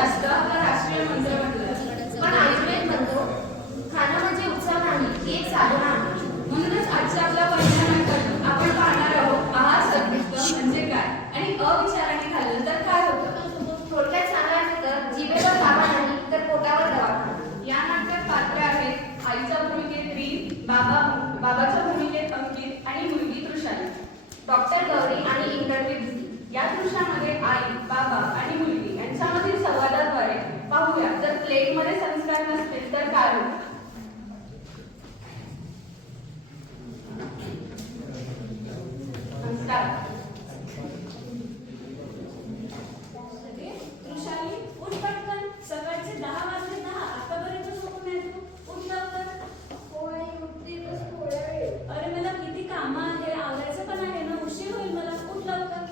शास्त्र हा राष्ट्रीय मंत्र बनला, पण आयुर्वेद म्हणतो खाणं म्हणजे उत्सव नाही, ही एक साधना आहे. म्हणूनच आजच्या आपल्या परिणामातून आपण पाहणार आहोत आहार सदृष्ट म्हणजे काय आणि अविचाराने खाल्लं तर काय होतं. थोडक्यात सांगायचं तर जिभेवर ताबा नाही तर पोटावर दवाखाना. या नाटकात पात्र आहेत आईच्या भूमिकेत रीत, बाबाच्या भूमिकेत अंकित आणि मुलगी तृषाली. डॉक्टर गौरी आणि इंटरव्ह्यू दिली. या दृश्यामध्ये आई, बाबा आणि मुलगी यांच्यामधील संवादाद्वारे पाहूया जर प्लेटमध्ये संस्कार नसतील तर काय होईल. संस्कार. तृषाली उठ पटकन, सकाळचे 10 वाजले 10. आतापर्यंत झोपून आहे तू. उठ लवकर. अरे मला किती कामं आहे, आवरायचं पण आहे ना, उशीर होईल मला. उठ लवकर.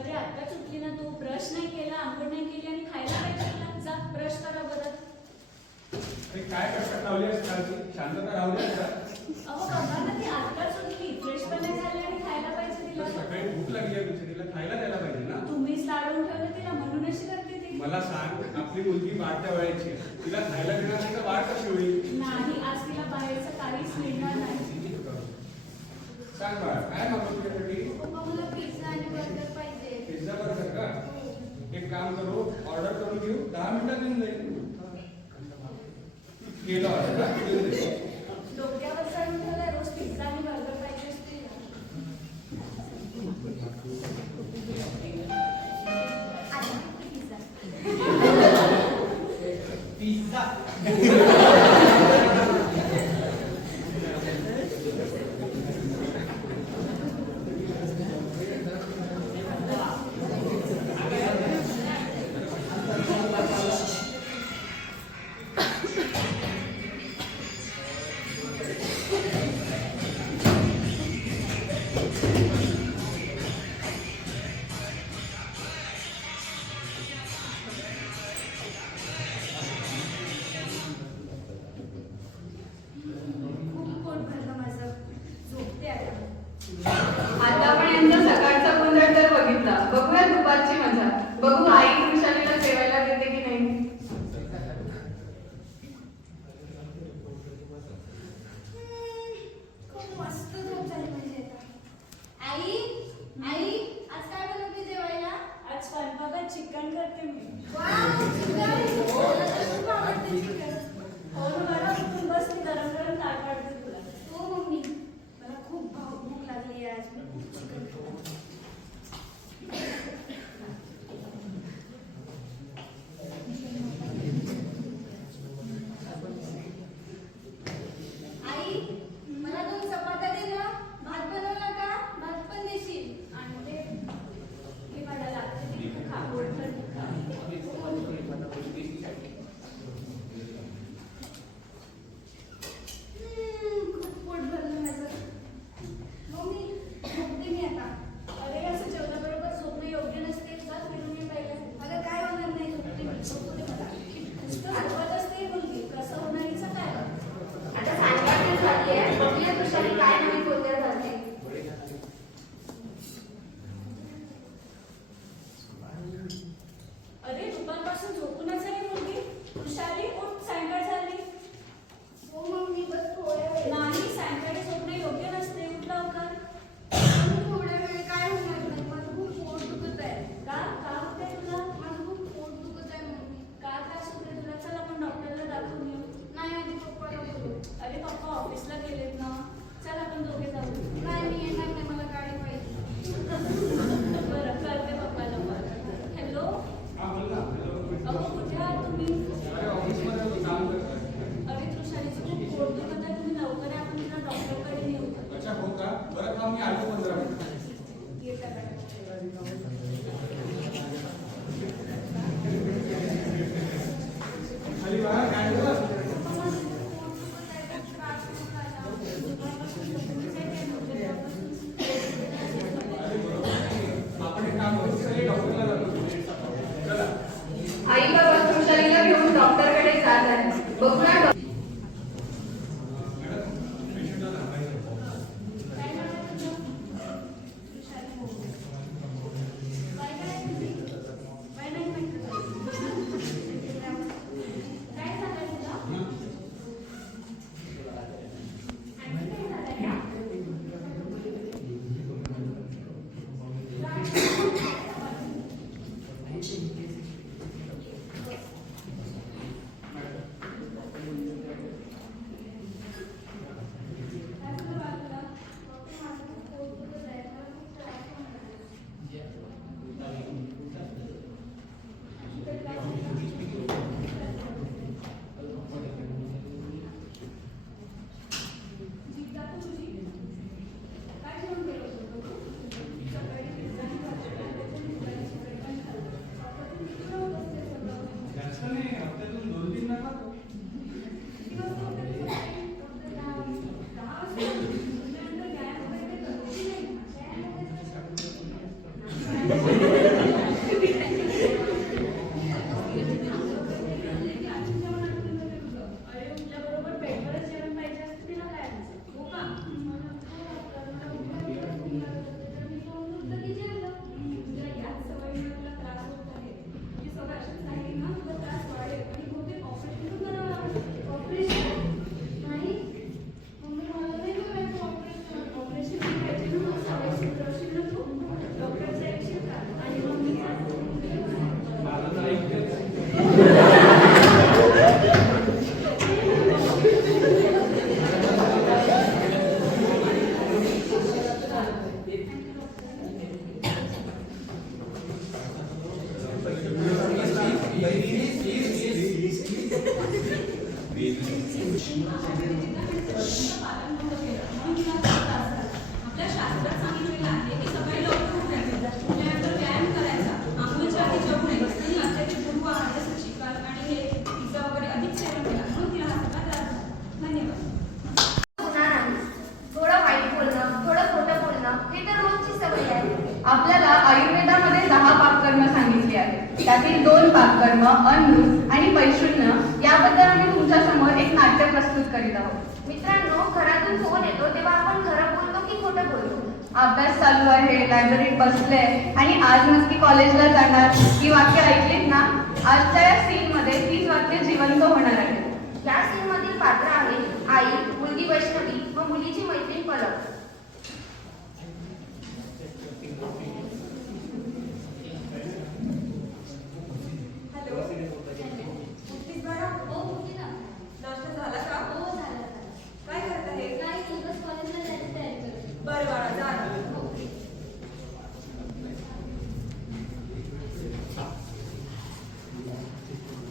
अरे आत्ताच उठली ना तू, ब्रश नाही केला, आंघोळ नाही केली आणि खायला काय केलं. जा ब्रश करा बरं. अरे काय कष्ट लावली असतात, शांतता राहू द्या. अहो बाबा ना, ती आत्ताच उठली, फ्रेश पण नाही झाली आणि खायला पाहिजे तिला. सकाळी भूक लागली आहे तुझी, तिला खायला द्यायला पाहिजे ना. तुम्हीच लाडून ठेवलं तिला म्हणून अशी करते ती. मला सांग, आपली मुलगी वाढत्या वयाची आहे, तिला खायला देणार नाही तर वाढ कशी होईल. नाही, आज तिला बाहेरचं काहीच मिळणार नाही. सांग बाळा, काय मागतो तुझ्यासाठी. मला पिझ्झा आणि बर्गर पाहिजे. पिझ्झा बर्गर का. एक काम करू, ऑर्डर करून घेऊ, 10 मिनिटात येऊन जाईल. केलं ऑर्डर का देऊन दे. डोक्यावर चढून ठेवलाय, रोज पिझ्झा आणि बर्गर पाहिजे असते. पिझ्झा. खूप पोट भरलं माझं, झोपते आता. आता आपण यांचा सकाळचा गोंधळ तर बघितला, बघूया दुपारची मजा. बघू आई तृषालीला जेवायला देते की नाही. खूप मस्त झोप झाली म्हणजे आता. आई आई आज काय बनवते जेवायला? आज स्वयंपाकात चिकन करते मी. Wow, chicken. मला तर खूप आवडते चिकन. हो ना बरं, उठून बस, मी गरम गरम ताट काढते तुला. हो मम्मी, मला खूप भूक लागली आहे आज. मी खूप चिकन खाणार. आई, मला 2 चपात्या दे ना. भात बनवला का? भात पण देशील. आणि ते मी मला लागते ती खूप आवडतं ती खा. खूप पोट भरलं माझं. मम्मी, झोपते मी आता. अरे असं जेवणाबरोबर झोपणं योग्य नसते. जा फिरून ये पहिले. मला काय होणार नाही, झोपते मी. झोपू दे मला. नुसतं झोपत असते ही मुलगी, कसं होणार हिचं काय. आता सांगायची झाली आहे. बघूया तुषारी काय नवीन बोलते झाले. अरे दुपारपासून झोपूनच आहे मुलगी. हुशारी उठ, सायंकाळ झाली. हो मम्मी, बस थोड्या वेळ. नाही, सायंकाळी झोपणं योग्य नसते. उठ लवकर. थोड्या वेळ काय होणार नाही. माझं खूप पोट दुखत आहे. का का होते तुला. माझं खूप पोट दुखत आहे मम्मी. का त्रास होते तुला. चल आपण डॉक्टरला दाखवून येऊ. नाही आधी पप्पाला बोलू. अरे पप्पा ऑफिसला गेलेत ना. चल आपण दोघे जाऊ. नाही मी येणार नाही, मला गाडी पाहिजे. बरं, करते पप्पाला कॉल. हॅलो. हा बोल ना. अहो कुठे आहात तुम्ही. अरे ऑफिसमध्ये काम करतोय. अरे तृषालीचं खूप पोट दुखत आहे, तुम्ही लवकर या, आपण तिला डॉक्टरकडे नेऊ. अच्छा हो का. बरं थांब, मी आलो 15 मिनिटात. येत आहे. खाली बघा काय झालं. पप्पा, माझं खूप पोट दुखत आहे. खूप त्रास होत आहे. दुपारपासून झोपूनच आहे ते मुलगी. अरे बरोबर, आपण एक काम करू, सगळे डॉक्टरला जातो. चला. आई बाबा तृषालीला घेऊन डॉक्टरकडे जात आहे. बघूया मॅडम, पेशंटला दाखवायचं. काय म्हणत अनृत आणि पैशून्य याबद्दल आम्ही तुमच्या समोर एक नाट्य प्रस्तुत करीत आहोत. मित्रांनो, घरातून फोन येतो तेव्हा आपण खरं बोलतो की खोटं बोलतो? अभ्यास चालू आहे, लायब्ररीत बसले आणि आज नक्की कॉलेजला जाणार ही वाक्य ऐकलीत ना? आजच्या या सीन मध्ये तीच वाक्य जिवंत होणार आहेत. या सीन मधील पात्र आहे आई, मुलगी वैष्णवी व मुलीची मैत्रीण पलक. हॅलो, उठलीस बाळा? हो, मुलगी ना. नाश्ता झाला का? हो, झालं. काय करत आहे? काय नाही, बस कॉलेजला जायची तयारी करते. बरं बाळा, जा ना.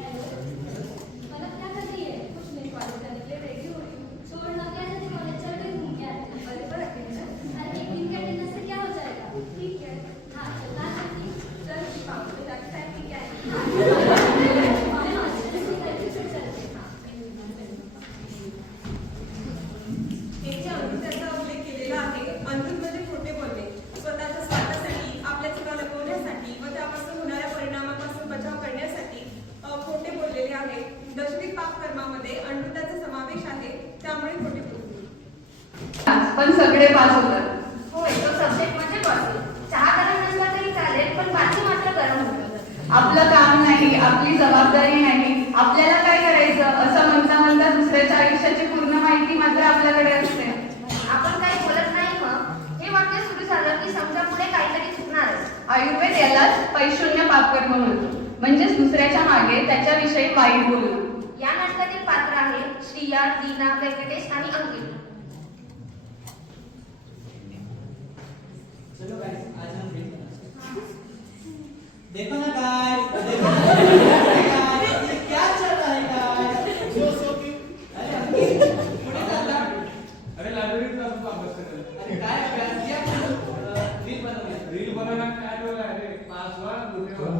हेलो, मतलब क्या कर रही है? कुछ नहीं, कॉलेज जाने के लिए रेडी हो रही हूँ. छोड़ ना, क्या जाने कॉलेज चल रही, घूम के आते हैं. अरे पर अरे एक दिन का डिनर से क्या हो जाएगा? ठीक है. हाँ, चल कहाँ चलती? चल पापा को जाके खाए पी के आएंगे. हाँ, जल्दी करके फिर चलते हैं. हाँ. याच्या अमृताचा उल्लेख केलेला आहे. अमृत म्हणजे खोटे बोलणे, स्वतःच्या स्वार्थासाठी, आपल्या चुका लपवण्यासाठी व त्यापासून होणाऱ्या परिणामापासून बचाव करण्यासाठी खोटे बोललेले आहे. दशविध पापकर्मामध्ये अमृताचा समावेश आहे, त्यामुळे खोटे बोलणे. पण सगळे पास होतात. होय, तो सब्जेक्ट म्हणजे बॉसिंग. चहा गरम नसला तरी चालेल, पण बाकी मात्र गरम होतं. आपलं काम नाही, आपली जबाबदारी नाही, आपल्याला काय करायचं असं म्हणता म्हणता दुसऱ्याच्या आयुष्याची पूर्ण माहिती मात्र आपल्याकडे असते. आपण काही बोलत नाही मग हे वाक्य सुरू झालं की समजा पुढे काहीतरी चुकणारच. आयुर्वेद यालाच पैशून्य पापकर्म म्हणतो, म्हणजेच दुसऱ्याच्या मागे त्याच्याविषयी वाईट बोलणं. या नाटकातील पात्र आहे श्रिया, दीना, व्यंकटेश आणि अंकित. चलो गाइस, आज हम ड्रिंक बनाते हैं. देखो ना गाइस, ये क्या चल रहा है गाइस? So cute. अरे अंकित, कुठे चालला? अरे लायब्ररीत जाऊन अभ्यास करायला. अरे काय अभ्यास किया? रील बनवली. रील बनवण्यात काय ठेवलं आहे रे? पास व्हा, मोठे व्हा.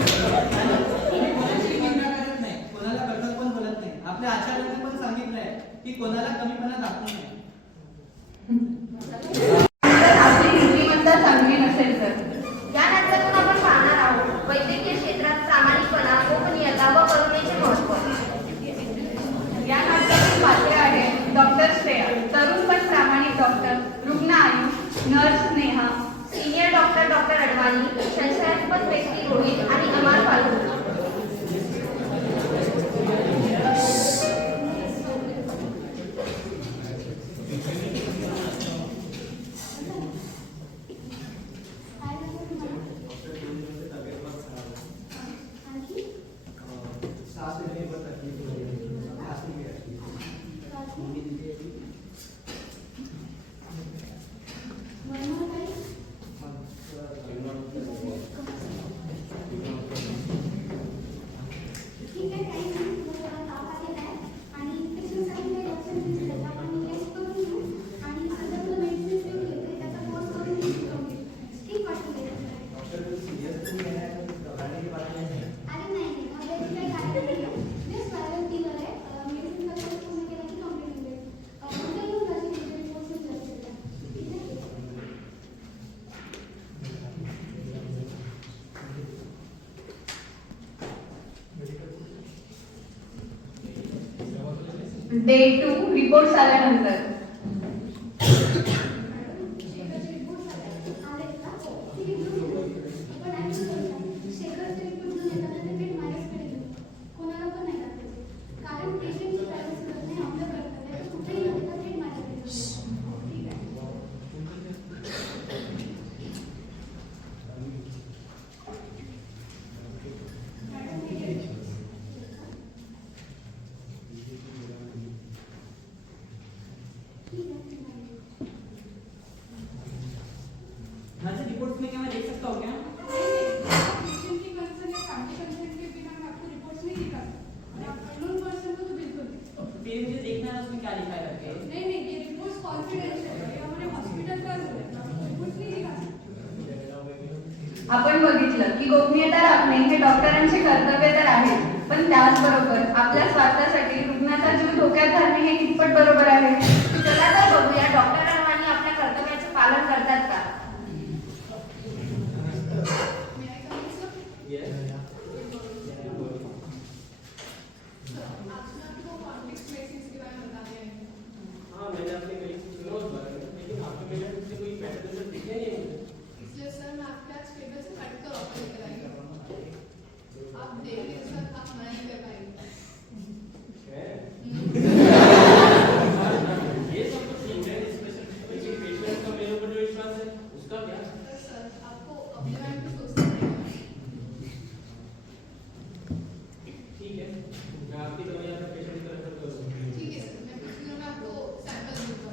आम्ही कोणाची निंदा करत नाही, कोणाला कठोर पण बोलत नाही. आपल्या आचार्यांनी पण सांगितलंय की कोणाला कमीपणा दाखवू नये. तर आपली नीतिमत्ता चांगली नसेल तर या नाटकातून आपण पाहणार आहोत वैद्यकीय क्षेत्रात प्रामाणिकपणा, गोपनीयता व करुणेचे महत्त्व. या नाटकातील पात्रे आहेत डॉक्टर श्रेया, तरुण पण प्रामाणिक डॉक्टर, रुग्ण Ayush, nurse Sneha, senior doctor doctor Advani, संशयास्पद व्यक्ती रोहित आणि अमार फाल्गुन. सांस लेने में तकलीफ हो रही है, खांसी भी आती है. ठीक आहे, काही नाही. मला ताप आलेला आहे आणि पेशंटसाठी काही लक्षण दिसतात. आपण टेस्ट करून घेऊ आणि सध्या तुला मेडिसिन देऊन घेते. त्याचा कोर्स करून घेऊ. ठीक वाटतं डॉक्टर कुछ सीरियस तो नहीं है, घबराने की बात नहीं है. अरे नाही, घाबरायची काही कारण नाही आहे. जस्ट व्हायरल फीवर आहे. मेडिसिन वगैरे पूर्ण केला की कंप्लीट होईल. उद्या येऊन जायची तुझे रिपोर्ट्स घेऊन जायचे. ठीक आहे? डे 2 रिपोर्ट्स आल्यानंतर शेखरचे रिपोर्ट्स आले का? ठीक आहे, घेऊन येऊ. पण ॲक्च्युअली शेखरचे रिपोर्ट घेऊन येताना ते थेट माझ्याचकडे घेऊ. कोणाला पण नाही दाखवायचे. कारण पेशंटची प्रायव्हसी करत नाही आपलं कर्तव्य आहे. तर कुठेही न देता थेट माझ्याकडे घेऊन ये. ठीक आहे? मॅडम, ठीक आहे. माझे रिपोर्ट्स में क्या मैं देख सकता हूँ क्या? पेशेंट की कंसर्न या फैमिली कंसर्न के बिना मैं आपको रिपोर्ट्स नहीं दिखा सकती और आप अननोन पर्सन को तो बिल्कुल नहीं. फिर मुझे देखना है उसमें क्या लिखा है. आपण बघितलं की गोपनीयता राखणे हे डॉक्टरांचे कर्तव्य तर आहे, पण त्याचबरोबर आपल्या स्वार्थासाठी रुग्णाचा जीव धोक्यात घालणे हे कितपत बरोबर आहे? चला तर बघूया डॉक्टरांनी आपल्या कर्तव्याचे पालन करतात का. May I come in, sir? आपने आपको कॉन्टेक्स्ट ट्रेसिंग के बारे में बताने हैं. हाँ, मैंने आपने कहीं से सुना उस बारे में, लेकिन आपने मेरे मुझसे कोई पैटर्न नजर दिखे नहीं मुझे. इसलिए सर मैं आपके आज टेबल से कट कर ऑफर लेकर आई हूँ. आप देखिए सर, आप मना नहीं कर पाएंगे. ये सब तो ठीक है, लेकिन पेशेंट का मेरे ऊपर जो विश्वास है उसका क्या? सर आपको अपने बारे में सोचना पड़ेगा. ठीक है, मैं आपकी दवाई आपके पेशेंट की तरफ से करूँगा. ठीक है सर, मैं कुछ दिनों में आपको सैंपल दूंगा.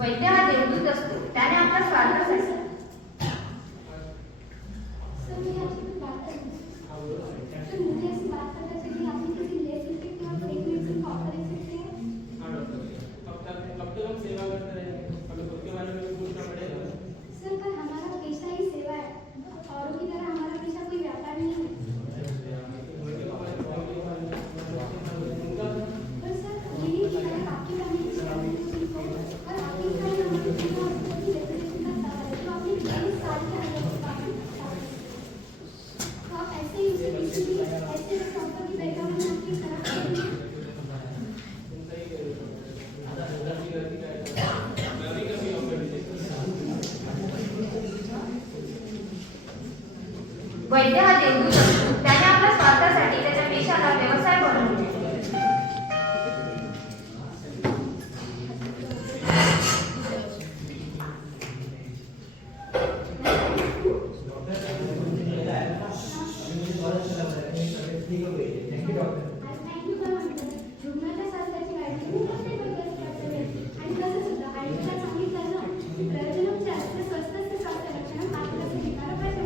वैद्य हा देवदूत असतो, त्याने आपल्या स्वार्थासाठी सर मैं आपसे कुछ बात करनी है. सर मुझे ऐसी बात करना चाहिए कि आपने किसी ले सकते हैं और एक मिनट से कॉल कर सकते हैं. हाँ डॉक्टर, कब तक हम सेवा करते रहेंगे? हमें खुद के बारे में भी पूछना पड़ेगा. सर पर हमारा पेशा ही सेवा है. औरों की तरह हमारा पेशा कोई व्यापार नहीं है. पर सर यही कारण आपकी फैमिली की शादी को और आपकी कारण हमारी पूरा हॉस्पिटल की रेपुटेशन का सवाल है जो आपने 20 साल के अंदर काफी तो आप ऐसे ही उसे इसीलिए ऐसे संपर्क की बैठक में आपकी खराब करेंगे. वैद्य हा देवदूत असतो, त्याने आपल्या स्वार्थासाठी त्याच्या पेशाला व्यवसाय बनवले. थँक्यू रुग्णाच्या स्वास्थ्याची काळजी मी प्रत्येक कर्तव्य आणि तसं सुद्धा आयुष्यात सांगितलं ना की प्रयोजनोपचार ते स्वस्त ते स्वास्थ्य रक्षण आपण असं घेणारं पाहिजे.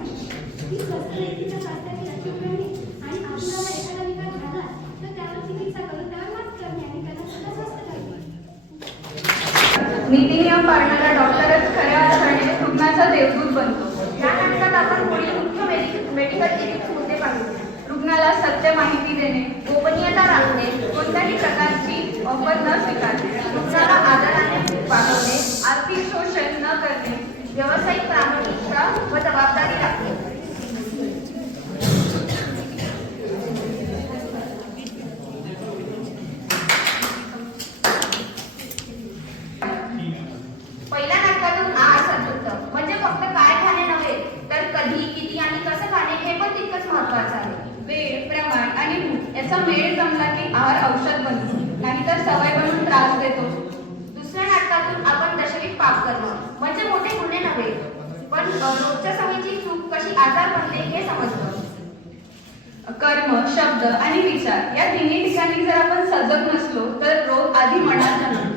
की स्वस्त व्यक्तीच्या स्वास्थ्याची रक्षण करणे आणि आपल्याला एखादा विकार झाला तर त्यावर चिकित्सा करून त्यावर मात करणे आणि त्याला सुद्धा स्वस्थ करणे. नीतिनियम पाळणारा डॉक्टरच खऱ्या अर्थाने रुग्णाचा देवदूत बनतो. या नाटकात आपण पुढील मुख्य मेडिकल एथिक्स मुद्दे पाहू. रुग्णाला सत्य माहिती देणे, गोपनीयता राखणे, कोणत्याही प्रकारची ऑफर न स्वीकारणे, रुग्णाला आदराने वागवणे, आर्थिक शोषण न करणे, व्यावसायिक प्रामाणिकता व जबाबदारी राखणे. पहिल्या नाटकातून आहार संतुलन म्हणजे फक्त काय खाणे नव्हे तर कधी, किती आणि कसं खाणे हे पण तितकंच महत्त्वाचं आहे. वेळ, प्रमाण आणि भूक याचा मेळ जमला की आहार औषध बनतो, नाहीतर सवय बनून त्रास देतो. दुसऱ्या नाटकातून आपण दशविध पाप करणं म्हणजे मोठे गुन्हे नव्हे पण रोजच्या सवयीची चूक कशी आजार बनते हे समजतं. कर्म, शब्द आणि विचार या तिन्ही ठिकाणी जर आपण सजग नसलो तर रोग आधी मनात जन्मतो.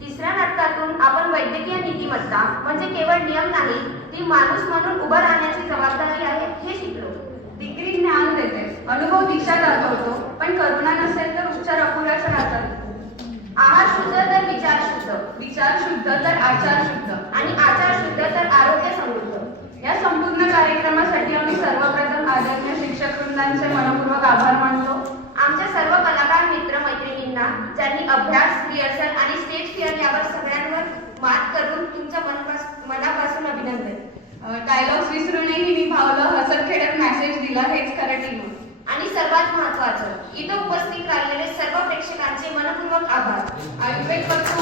तिसऱ्या नाटकातून आपण वैद्यकीय नीतिमत्ता म्हणजे केवळ नियम नाही, ती माणूस म्हणून उभं राहण्याची जबाबदारी आहे हे शिकलो. डिग्री ज्ञान देते, अनुभव दिशा दाखवतो, पण करुणा नसेल तर उपचार अपुराच राहतात. आहार शुद्ध तर विचार शुद्ध, विचार शुद्ध तर आचार शुद्ध. आणि आचार शुद्ध तर आरोग्य समृद्ध. या संपूर्ण कार्यक्रमासाठी आम्ही सर्वप्रथम आदरणीय शिक्षक वृंदांचे मनपूर्वक आभार मानतो. आमच्या सर्व कलाकार मित्र मैत्रिणींना ज्यांनी अभ्यास, रिहर्सल आणि स्टेज फिअर यावर सगळ्यांवर मात करून तुमच्या मनापासून अभिनंदन. डायलॉग्स विसरूनही निभावलं, हसत खेळत मेसेज दिला, हेच खरं टीम. आणि सर्वात महत्त्वाचं, इथं उपस्थित राहिलेले सर्व प्रेक्षकांचे मनपूर्वक आभार. आयुर्वेद फक्त